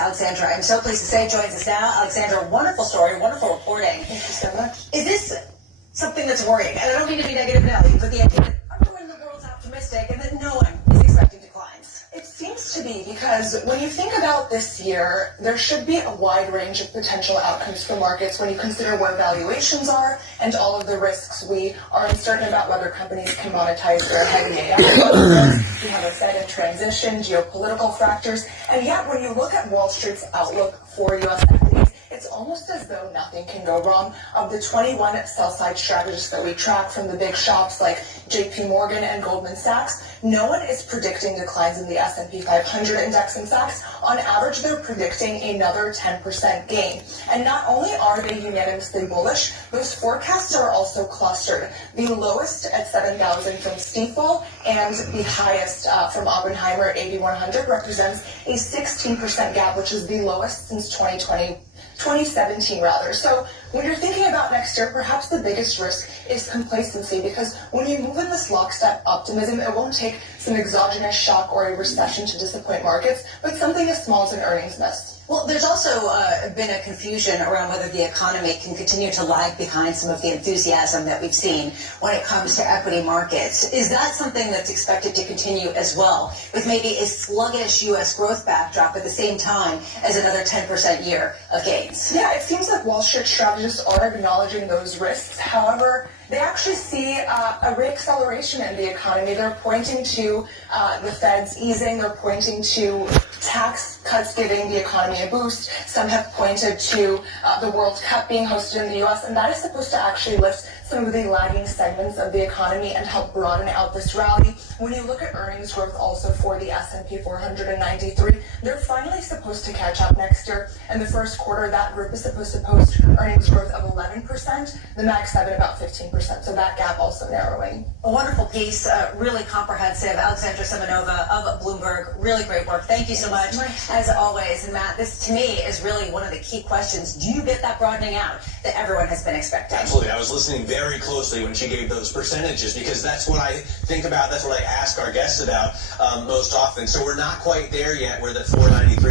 Alexandra, I'm so pleased to say, joins us now. Alexandra, wonderful story, wonderful reporting. Thank you so much. Is this something that's worrying? And I don't mean to be negative, Nelly, but the idea that everyone in the world's optimistic and that no one is expecting declines. It seems to be, because when you think about this year, there should be a wide range of potential outcomes for markets when you consider where valuations are and all of the risks. We are uncertain about whether companies can monetize their heavy AI. We have a Fed in transition, geopolitical factors, and yet when you look at Wall Street's outlook for U.S. equities, it's almost as though nothing can go wrong. Of the 21 sell-side strategists that we track from the big shops like JP Morgan and Goldman Sachs, no one is predicting declines in the S&P 500 index. In fact, on average, they're predicting another 10% gain. And not only are they unanimously bullish, those forecasts are also clustered. The lowest at 7,000 from Stifel and the highest from Oppenheimer at 8,100 represents a 16% gap, which is the lowest since 2017 rather. So when you're thinking about next year, perhaps the biggest risk is complacency, because when you move in this lockstep optimism, it won't take some exogenous shock or a recession to disappoint markets, but something as small as an earnings miss. Well, there's also been a confusion around whether the economy can continue to lag behind some of the enthusiasm that we've seen when it comes to equity markets. Is that something that's expected to continue as well, with maybe a sluggish U.S. growth backdrop at the same time as another 10% year of gains? Yeah, it seems like Wall Street strategists are acknowledging those risks. However, they actually see a reacceleration in the economy. They're pointing to the Fed's easing. They're pointing to tax cuts giving the economy a boost. Some have pointed to the World Cup being hosted in the U.S., and that is supposed to actually lift some of the lagging segments of the economy and help broaden out this rally. When you look at earnings growth also for the S&P 493, they're finally supposed to catch up next year. In the first quarter, that group is supposed to post earnings growth of 11%, the Max 7 about 15%, so that gap also narrowing. A wonderful piece, really comprehensive. Alexandra Semenova of Bloomberg, really great work. Thank you so much, as always. And Matt, this to me is really one of the key questions. Do you get that broadening out that everyone has been expecting? Absolutely. I was listening very closely when she gave those percentages, because that's what I think about, that's what I ask our guests about most often. So we're not quite there yet where the 493